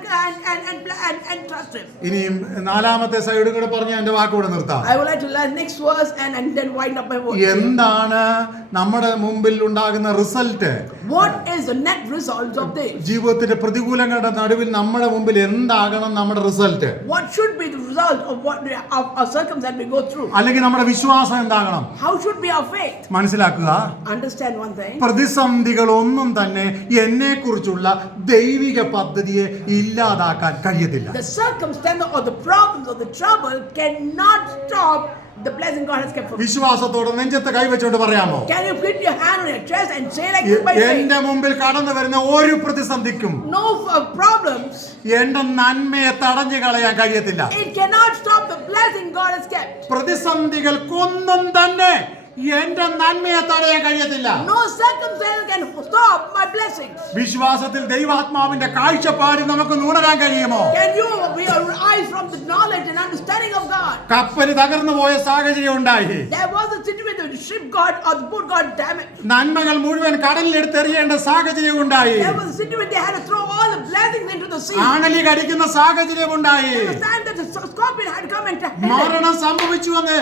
trust Him. ഇനിയും നാലാമത്തെ സൈഡും കൂടെ പറഞ്ഞ് എന്റെ വാക്കുകൂടെ നിർത്താം. I would like to learn next verse and then wind up my words. എന്താണ് നമ്മുടെ മുമ്പിൽ ഉണ്ടാകുന്ന result? What is the net result of this? ജീവിതത്തിന്റെ പ്രതികൂലങ്ങളുടെ നടുവിൽ നമ്മുടെ മുമ്പിൽ എന്താകണം നമ്മുടെ result? What should be the result of our circumstance we go through? അല്ലെങ്കിൽ നമ്മുടെ വിശ്വാസം എന്താകണം? How should be our faith? മനസ്സിലാക്കുക, Understand one thing. പ്രതിസന്ധികൾ ഒന്നും തന്നെ എന്നെ കുറിച്ചുള്ള ദൈവിക പദ്ധതിയെ ഇല്ലാതാക്കാൻ കഴിയത്തില്ല. The circumstance or the problems or the trouble cannot stop the blessing God has kept for me. വിശ്വാസത്തോടെ നെഞ്ചത്ത് കൈവച്ചുകൊണ്ട് പറയാമോ? Can you put your hand on your chest and say like this by faith? എന്റെ മുമ്പിൽ കടന്നു വരുന്ന ഒരു പ്രതിസന്ധിക്കും No problems. എന്റെ നന്മയെ തടഞ്ഞു കളയാൻ കഴിയത്തില്ല. It cannot stop the blessing God has kept. പ്രതിസന്ധികൾക്കൊന്നും തന്നെ എന്റെ നന്മയെ തടയാൻ കഴിയത്തില്ല. No circumstance can stop my blessings. വിശ്വാസത്തിൽ ദൈവാത്മാവിന്റെ കാഴ്ചപ്പാടിൽ നമുക്ക് ഉണരാൻ കഴിയുമോ? Can you be eyes from the knowledge and understanding of God? കപ്പൽ തകർന്നു പോയ സാഹചര്യം ഉണ്ടായി. There was a situation where the ship got or the boat got damaged. നന്മകൾ മുഴുവൻ കടലിൽ എടുത്തെറിയേണ്ട സാഹചര്യം ഉണ്ടായി. There was a situation they had to throw all the blessings into the sea. ആണലി കടിക്കുന്ന സാഹചര്യം ഉണ്ടായി. There was time that the scorpion had come and hit it. മരണം സംഭവിച്ചുവെന്ന്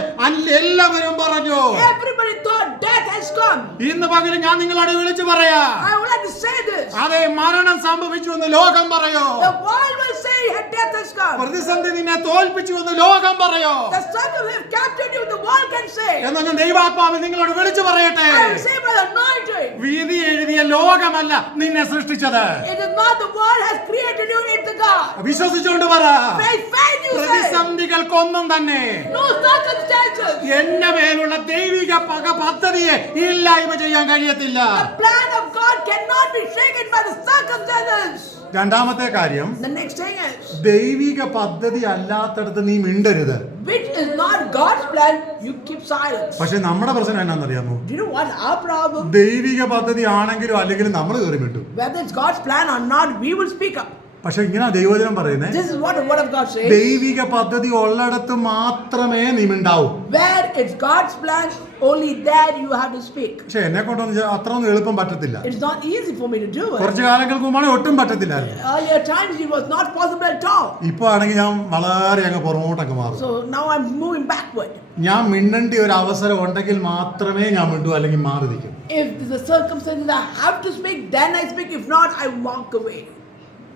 എല്ലാവരും പറഞ്ഞു. Everybody thought death has come. ഇന്ന് പകരം ഞാൻ നിങ്ങളോട് വിളിച്ചു പറയാ, I would like to say this. അതെ, മരണം സംഭവിച്ചുവെന്ന് ലോകം പറയോ. The world will say death has come. പ്രതിസന്ധി നിന്നെ തോൽപ്പിച്ചുവെന്ന് ലോകം പറയോ. The circumstance have captured you, the world can say. എന്നാൽ ഞാൻ ദൈവാത്മാവിൽ നിങ്ങളോട് വിളിച്ചു പറയട്ടെ, I will say by the anointing. വിധി എഴുതിയ ലോകമല്ല നിന്നെ സൃഷ്ടിച്ചത്. It is not the world has created you, it's the God. വിശ്വസിച്ചുകൊണ്ട് പറ, Faith you say. പ്രതിസന്ധികൾക്കൊന്നും തന്നെ No circumstances. എന്റെ മേലുള്ള ദൈവിക പദ്ധതിയെ ഇല്ലായ്മ ചെയ്യാൻ കഴിയത്തില്ല. The plan of God cannot be shaken by the circumstances. രണ്ടാമത്തെ കാര്യം, The next thing is, ദൈവിക പദ്ധതി അല്ലാത്തടത്ത് നീ മിണ്ടരുത്. which is not God's plan, you keep silence. പക്ഷെ നമ്മുടെ പ്രശ്നം എന്നാന്നറിയാമോ? Do you know what's our problem? ദൈവിക പദ്ധതി ആണെങ്കിലും അല്ലെങ്കിലും നമ്മൾ കയറി മിണ്ടും. Whether it's God's plan or not, we will speak up. പക്ഷെ ഇങ്ങനെ ദൈവവചനം പറയുന്നേ, This is what the word of God says. ദൈവിക പദ്ധതി ഉള്ളിടത്ത് മാത്രമേ നീ മിണ്ടാവൂ. Where it's God's plan, only there you have to speak. പക്ഷെ എന്നെ കൊണ്ടൊന്നും അത്രയൊന്നും എളുപ്പം പറ്റത്തില്ല. It's not easy for me to do it. കുറച്ച് കാലങ്ങൾക്ക് മുമ്പാണ് ഒട്ടും പറ്റത്തില്ലായിരുന്നു. Earlier times it was not possible at all. ഇപ്പൊ ആണെങ്കിൽ ഞാൻ വളരെ അങ്ങ് പുറമോട്ടൊക്കെ മാറും. So now I'm moving backward. ഞാൻ മിണ്ടേണ്ട ഒരു അവസരം ഉണ്ടെങ്കിൽ മാത്രമേ ഞാൻ മിണ്ടൂ, അല്ലെങ്കിൽ മാറി നിൽക്കും. If the circumstances I have to speak, then I speak. If not, I walk away.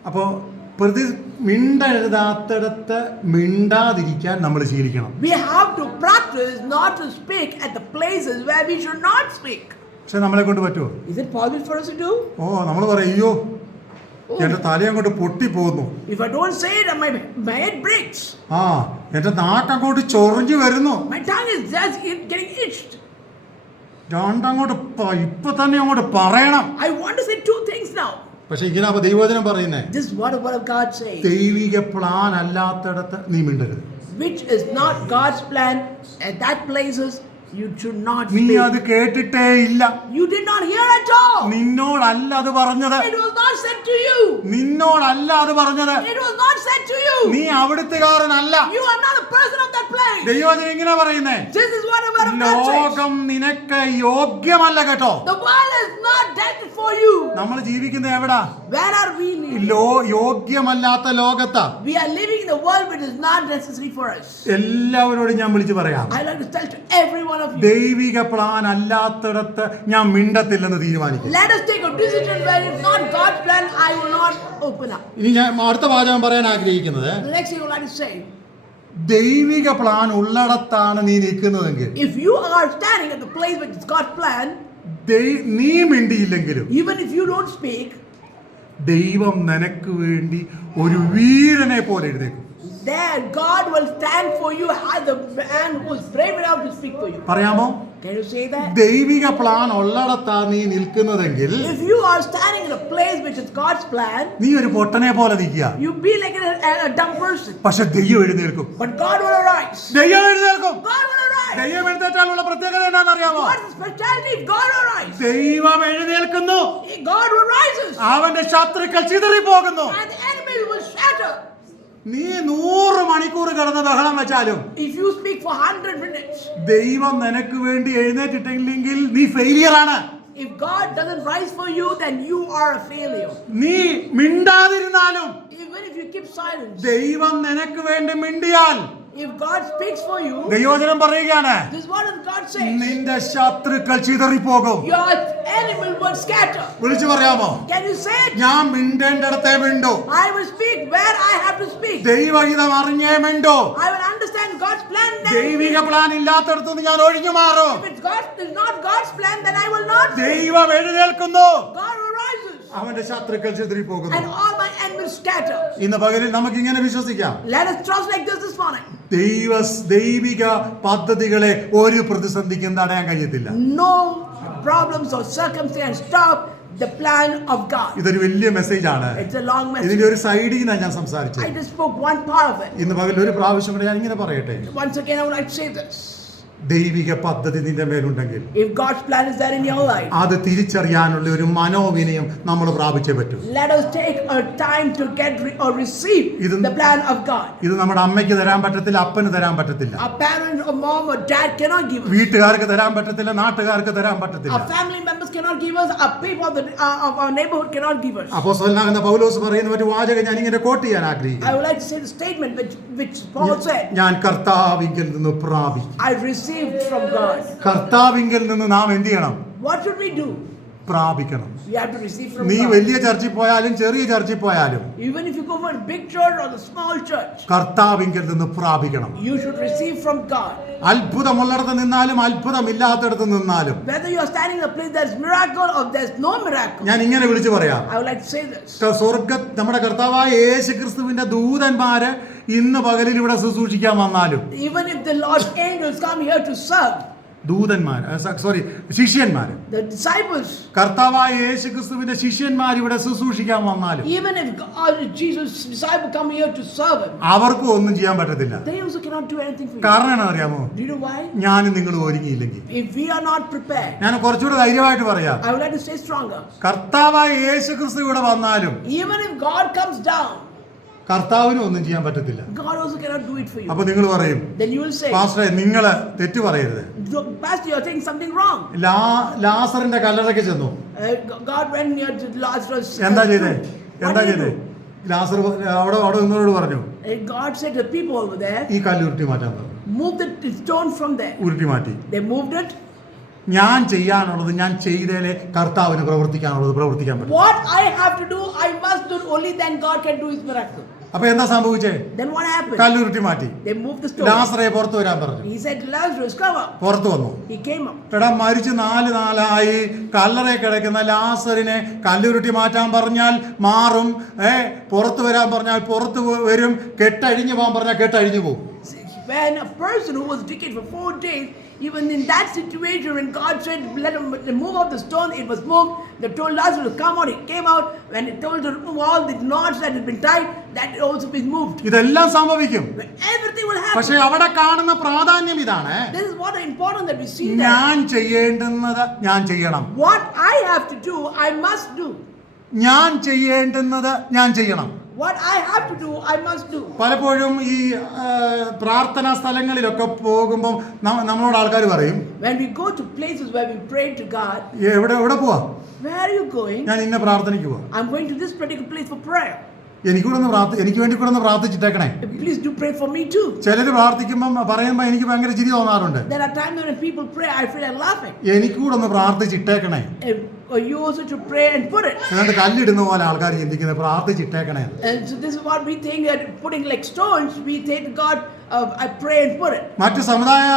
അപ്പോൾ മിണ്ടെഴുതാത്തിടത്ത് മിണ്ടാതിരിക്കാൻ നമ്മൾ ശീലിക്കണം. We have to practice not to speak at the places where we should not speak. പക്ഷെ നമ്മളെ കൊണ്ട് പറ്റുമോ? Is it possible for us to do? നമ്മൾ പറയും, അയ്യോ എന്റെ തല അങ്ങോട്ട് പൊട്ടിപ്പോകുന്നു. If I don't say it, my head breaks. എന്റെ നാക്കങ്ങോട്ട് ചൊറിഞ്ഞു വരുന്നു. My tongue is just getting itched. രണ്ടങ്ങോട്ട് ഇപ്പൊ തന്നെ അങ്ങോട്ട് പറയണം. I want to say two things now. പക്ഷെ ഇങ്ങനെ അപ്പൊ ദൈവവചനം പറയുന്നേ, This is what the word of God says. ദൈവിക പ്ലാൻ അല്ലാത്തടത്ത് നീ മിണ്ടരുത്. Which is not God's plan, at that places you should not നീ speak. അത് കേട്ടിട്ടേ ഇല്ല. You did not hear at all. നിന്നോടല്ല അത് പറഞ്ഞത്. It was not said to you. നിന്നോടല്ല അത് പറഞ്ഞത്. It was not said to you. നീ അവിടുത്തുകാരനല്ല. You are not a person of that place. ദൈവവചനം ഇങ്ങനെ പറയുന്നേ, This is what the word of God says. ലോകം നിനക്ക് യോഗ്യമല്ല കേട്ടോ. The world is not destined for you. നമ്മൾ ജീവിക്കുന്നത് എവിടാ? Where are we living? യോഗ്യമല്ലാത്ത ലോകത്താ. We are living in a world which is not necessary for us. എല്ലാവരോടും ഞാൻ വിളിച്ചു പറയാം, I like to tell to every one of you. ദൈവിക plan അല്ലാത്തടത്ത് ഞാൻ മിണ്ടത്തില്ലെന്ന് തീരുമാനിക്കും. Let us take a decision where it's not God's plan, I will not open up. ഇനി ഞാൻ അടുത്ത വാചകം പറയാൻ ആഗ്രഹിക്കുന്നത്, The next thing I would like to say, ദൈവിക പ്ലാൻ ഉള്ളിടത്താണ് നീ നിൽക്കുന്നതെങ്കിൽ, if you are standing at the place which is God's plan, നീ മിണ്ടിയില്ലെങ്കിലും even if you don't speak, ദൈവം നിനക്ക് വേണ്ടി ഒരു വീരനെ പോലെ എഴുന്നേക്കും. there God will stand for you as the man who is brave enough to speak for you. പറയാമോ? Can you say that? ദൈവിക plan ഉള്ളിടത്താ നീ നിൽക്കുന്നതെങ്കിൽ If you are standing in a place which is God's plan, നീ ഒരു പൊട്ടനെ പോലെ നിൽക്കുക. you be like a dumb person. പക്ഷെ ദൈവം എഴുന്നേൽക്കും. But God will arise. ദൈവം എഴുന്നേൽക്കും. God will arise. ദൈവം എഴുന്നേറ്റാലുള്ള പ്രത്യേകത എന്താണെന്നറിയാമോ? What is the speciality if God arise? ദൈവം എഴുന്നേൽക്കുന്നു. God rises. അവന്റെ ശത്രുക്കൾ ചിതറിപ്പോകുന്നു. And the enemies will shatter. നീ 100 മണിക്കൂർ കിടന്ന് ബഹളം വെച്ചാലും If you speak for 100 minutes, ദൈവം നിനക്ക് വേണ്ടി എഴുന്നേറ്റിട്ടില്ലെങ്കിൽ നീ ഫെയിലിയർ ആണ്. if God doesn't rise for you, then you are a failure. നീ മിണ്ടാതിരുന്നാലും Even if you keep silence, ദൈവം നിനക്ക് വേണ്ടി മിണ്ടിയാൽ if God speaks for you, ദൈവവചനം പറയുകയാണ്, this is what God says. നിന്റെ ശത്രുക്കൾ ചിതറിപ്പോകും. Your enemy will scatter. വിളിച്ചു പറയാമോ? Can you say it? ഞാൻ മിണ്ടേണ്ടിടത്തെ മിണ്ടു. I will speak where I have to speak. ദൈവഹിതം അറിഞ്ഞേ മിണ്ടു. I will understand God's plan. ദൈവിക plan ഇല്ലാത്തടത്തുനിന്ന് ഞാൻ ഒഴിഞ്ഞു മാറും. If it's not God's plan, then I will not. ദൈവം എഴുന്നേൽക്കുന്നു. God arises. അവന്റെ ശത്രുക്കൾ ചിതറിപ്പോകുന്നു. And all my enemies scatter. ഇന്ന് പകലിൽ നമുക്ക് ഇങ്ങനെ വിശ്വസിക്കാം. Let us trust like this morning. ദൈവിക പദ്ധതികളെ ഒരു പ്രതിസന്ധിക്കും തടയാൻ കഴിയത്തില്ല. No problems or circumstance stop the plan of God. ഇതൊരു വലിയ മെസ്സേജ് ആണ്. It's a long message. ഇതിന്റെ ഒരു സൈഡിൽ നിന്നാണ് ഞാൻ സംസാരിച്ചത്. I just spoke one part of it. ഇന്ന് പകൽ ഒരു പ്രാവശ്യം കൂടെ ഞാൻ ഇങ്ങനെ പറയട്ടെ. Once again, I would like to say this. ദൈവിക പദ്ധതി നിന്റെ മേലുണ്ടെങ്കിൽ If God's plan is there in your life, അത് തിരിച്ചറിയാനുള്ള ഒരു മനോവിനയം നമ്മൾ പ്രാപിച്ചേ പറ്റൂ. let us take our time to get or receive the plan of God. ഇത് നമ്മുടെ അമ്മയ്ക്ക് തരാൻ പറ്റത്തില്ല, അപ്പന് തരാൻ പറ്റത്തില്ല, Our parents or mom or dad cannot give us. വീട്ടുകാർക്ക് തരാൻ പറ്റത്തില്ല, നാട്ടുകാർക്ക് തരാൻ പറ്റത്തില്ല. Our family members cannot give us. Our people of our neighborhood cannot give us. അപ്പോസ്തലനാകുന്ന പൗലോസ് പറയുന്ന ഒരു വാചകം ഞാൻ ഇങ്ങനെ കോട്ട് ചെയ്യാൻ I ആഗ്രഹിക്കുന്നു. would like to say the statement which Paul said. ഞാൻ കർത്താവിങ്കിൽ നിന്ന് പ്രാപിക്കും. I received from God. കർത്താവിങ്കിൽ നിന്ന് നാം എന്ത് ചെയ്യണം? What should we do? പ്രാപിക്കണം. We have to receive from നീ God. വലിയ ചർച്ചിൽ പോയാലും ചെറിയ ചർച്ചിൽ പോയാലും Even if you go for a big church or the small church, കർത്താവിങ്കിൽ നിന്ന് പ്രാപിക്കണം. you should receive from God. അത്ഭുതമുള്ളിടത്ത് നിന്നാലും അത്ഭുതമില്ലാത്തടത്ത് നിന്നാലും Whether you are standing in a place there's miracle or there's no miracle, ഞാൻ ഇങ്ങനെ വിളിച്ചു പറയാം. I would like to say this. നമ്മുടെ കർത്താവായ യേശു ക്രിസ്തുവിന്റെ ദൂതന്മാര് ഇന്ന് പകലിൽ ഇവിടെ ശുശ്രൂഷിക്കാൻ വന്നാലും, Even if the Lord's angels come here to serve, ശിഷ്യന്മാര്, the disciples, കർത്താവായ യേശു ക്രിസ്തുവിന്റെ ശിഷ്യന്മാർ ഇവിടെ ശുശ്രൂഷിക്കാൻ വന്നാലും, even if Jesus' disciples come here to serve him, അവർക്കും ഒന്നും ചെയ്യാൻ പറ്റത്തില്ല. they also cannot do anything for you. കാരണം എന്നാ അറിയാമോ? Do you know why? ഞാനും നിങ്ങൾ ഒരുങ്ങിയില്ലെങ്കിൽ. If we are not prepared, ഞാൻ കുറച്ചുകൂടെ ധൈര്യമായിട്ട് പറയാം, I would like to stay stronger. കർത്താവായ യേശു ക്രിസ്തു ഇവിടെ വന്നാലും Even if God comes down, കർത്താവിനും ഒന്നും ചെയ്യാൻ പറ്റത്തില്ല. God also cannot do it for you. അപ്പൊ നിങ്ങൾ പറയും, Then you will say, പാസ്റ്ററെ നിങ്ങള് തെറ്റു പറയരുത്. Pastor, you are saying something wrong. ലാസറിന്റെ കല്ലറയ്ക്ക് ചെന്നു. God went near to Lazarus. എന്താ ചെയ്തേ? What did he do? ലാസർ അവിടെ നിന്നോട് പറഞ്ഞു, God said to the people over there, ഈ കല്ല് ഉരുട്ടി മാറ്റാൻ പറഞ്ഞു. move the stone from there. ഉരുട്ടി മാറ്റി. They moved it. ഞാൻ ചെയ്യാനുള്ളത് ഞാൻ ചെയ്തേലേ കർത്താവിന് പ്രവർത്തിക്കാനുള്ളത് പ്രവർത്തിക്കാൻ പറ്റും. What I have to do, I must do. Only then God can do his miracle. അപ്പൊ എന്താ സംഭവിച്ചേ? Then what happened? കല്ലുരുട്ടി മാറ്റി. They moved the stone. ലാസറെ പുറത്തു വരാൻ പറഞ്ഞു. He said, Lazarus, come up. പുറത്തു വന്നു. He came up. എടാ, മരിച്ച് 4 നാളായി കല്ലറയിൽ കിടക്കുന്ന ലാസറിനെ കല്ലുരുട്ടി മാറ്റാൻ പറഞ്ഞാൽ മാറും, പുറത്തു വരാൻ പറഞ്ഞാൽ പുറത്തു വരും, കെട്ടഴിഞ്ഞു പോകാൻ പറഞ്ഞാൽ കെട്ടഴിഞ്ഞു പോകും. When a person who was decayed for 4 days, even in that situation, when God said, let him move out the stone, it was moved. They told Lazarus to come out, he came out. When he told to remove all the knots that had been tied, that also been moved. ഇതെല്ലാം സംഭവിക്കും. Everything will happen. പക്ഷേ അവിടെ കാണുന്ന പ്രാധാന്യം ഇതാണ്. This is what is important that we see that. ഞാൻ ചെയ്യേണ്ടുന്നത് ഞാൻ ചെയ്യണം. What I have to do, I must do. ഞാൻ ചെയ്യേണ്ടുന്നത് ഞാൻ ചെയ്യണം. What I have to do, I must do. പലപ്പോഴും ഈ പ്രാർത്ഥനാ സ്ഥലങ്ങളിലൊക്കെ പോകുമ്പോൾ നമ്മളോട് ആൾക്കാർ പറയും, When we go to places where we pray to God, എവിടെ പോവാ? where are you going? ഞാൻ ഇന്ന പ്രാർത്ഥനയ്ക്ക് പോവാ. I'm going to this particular place for prayer. എനിക്ക് വേണ്ടി കൂടെ ഒന്ന് പ്രാർത്ഥിച്ചിട്ടേക്കണേ. Please do pray for me too. ചിലര് പ്രാർത്ഥിക്കുമ്പം പറയുമ്പോ എനിക്ക് ഭയങ്കര ചിരി തോന്നാറുണ്ട്. There are times when people pray, I feel like laughing. എനിക്ക് കൂടെ ഒന്ന് പ്രാർത്ഥിച്ചിട്ടേക്കണേ. You also to pray and put it. എന്നിട്ട് കല്ലിടുന്ന പോലെ ആൾക്കാർ ചിന്തിക്കുന്നത് പ്രാർത്ഥിച്ചിട്ടേക്കണേ. And so this is what we think, that putting like stones, we say to God, I pray and put it. മറ്റ് സമുദായ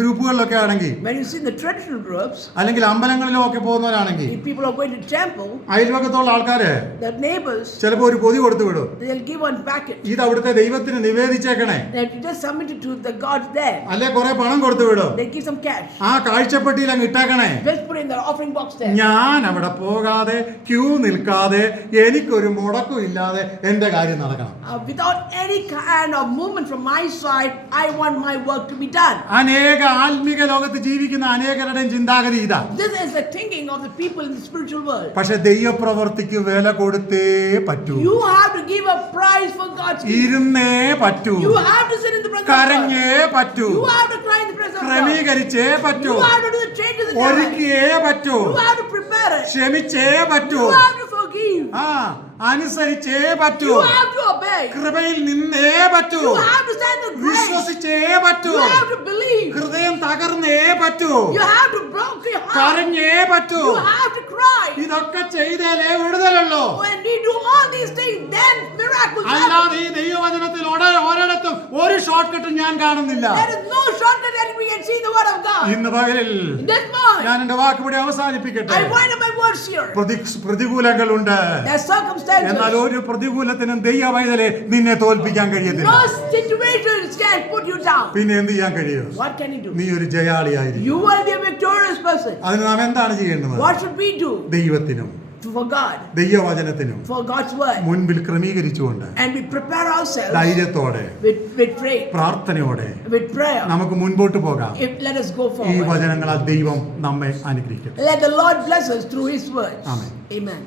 ഗ്രൂപ്പുകളിലൊക്കെ ആണെങ്കിൽ, When you see the traditional groups, അല്ലെങ്കിൽ അമ്പലങ്ങളിലും ഒക്കെ പോകുന്നവരാണെങ്കിൽ, if people are going to temple, അയൽവക്കത്തുള്ള ആൾക്കാര് the neighbors, ചിലപ്പോ ഒരു പൊതി കൊടുത്തു വിടും. they'll give one packet. ഇത് അവിടുത്തെ ദൈവത്തിന് നിവേദിച്ചേക്കണേ, That you just submit it to the gods there. അല്ലെ കുറെ പണം കൊടുത്തു വിടും. They give some cash. ആ കാഴ്ചപ്പെട്ടിയിൽ അങ്ങ് ഇട്ടേക്കണേ. Just put it in the offering box there. ഞാൻ അവിടെ പോകാതെ ക്യൂ നിൽക്കാതെ എനിക്കൊരു മുടക്കം ഇല്ലാതെ എന്റെ കാര്യം നടക്കണം. Without any kind of movement from my side, I want my work to be done. അനേക ആത്മീക ലോകത്ത് ജീവിക്കുന്ന അനേകരുടെയും ചിന്താഗതി ഇതാ. This is the thinking of the people in the spiritual world. പക്ഷെ ദൈവപ്രവൃത്തിക്ക് വില കൊടുത്തേ പറ്റൂ. You have to give a price for God's kingdom. ഇരുന്നേ പറ്റൂ. You have to sit in the presence of God. കരഞ്ഞേ പറ്റൂ. You have to cry in the presence of God. ക്രമീകരിച്ചേ പറ്റൂ. You have to do the changes in your life. ഒരുക്കിയേ പറ്റൂ. You have to prepare it. ക്ഷമിച്ചേ പറ്റൂ. You have to forgive. അനുസരിച്ചേ പറ്റൂ. You have to obey. കൃപയിൽ നിന്നേ പറ്റൂ. You have to stand in grace. വിശ്വസിച്ചേ പറ്റൂ. You have to believe. ഹൃദയം തകർന്നേ പറ്റൂ. You have to break your heart. കരഞ്ഞേ പറ്റൂ. You have to cry. ഇതൊക്കെ ചെയ്തേലേ വിടുതലുള്ളൂ. When we do all these things, then miracles happen. അല്ലാതെ ഈ ദൈവവചനത്തിൽ ഒരിടത്തും ഒരു ഷോർട്ട് കട്ടും ഞാൻ കാണുന്നില്ല. There is no shortcut that we can see the word of God. ഇന്ന് പകലിൽ This morning, ഞാൻ എന്റെ വാക്ക് ഇവിടെ അവസാനിപ്പിക്കട്ടെ. I wind up my words here. പ്രതികൂലങ്ങളുണ്ട്. There are circumstances. എന്നാൽ ഒരു പ്രതികൂലത്തിനും ദൈവവൈതലെ നിന്നെ തോൽപ്പിക്കാൻ കഴിയത്തില്ല. No situations can put you down. പിന്നെ എന്ത് ചെയ്യാൻ കഴിയും? What can you do? നീ ഒരു ജയാളിയായിരിക്കും. You will be a victorious person. അതിന് നാം എന്താണ് ചെയ്യേണ്ടത്? What should we do? ദൈവത്തിനും For God. ദൈവവചനത്തിനും For God's word. മുൻപിൽ ക്രമീകരിച്ചുകൊണ്ട് And we prepare ourselves ധൈര്യത്തോടെ with faith, പ്രാർത്ഥനയോടെ with prayer. നമുക്ക് മുൻപോട്ട് പോകാം. Let us go ഈ forward. വചനങ്ങളാൽ ദൈവം നമ്മെ അനുഗ്രഹിക്കട്ടെ. Let the Lord bless us through His words. Amen. Amen.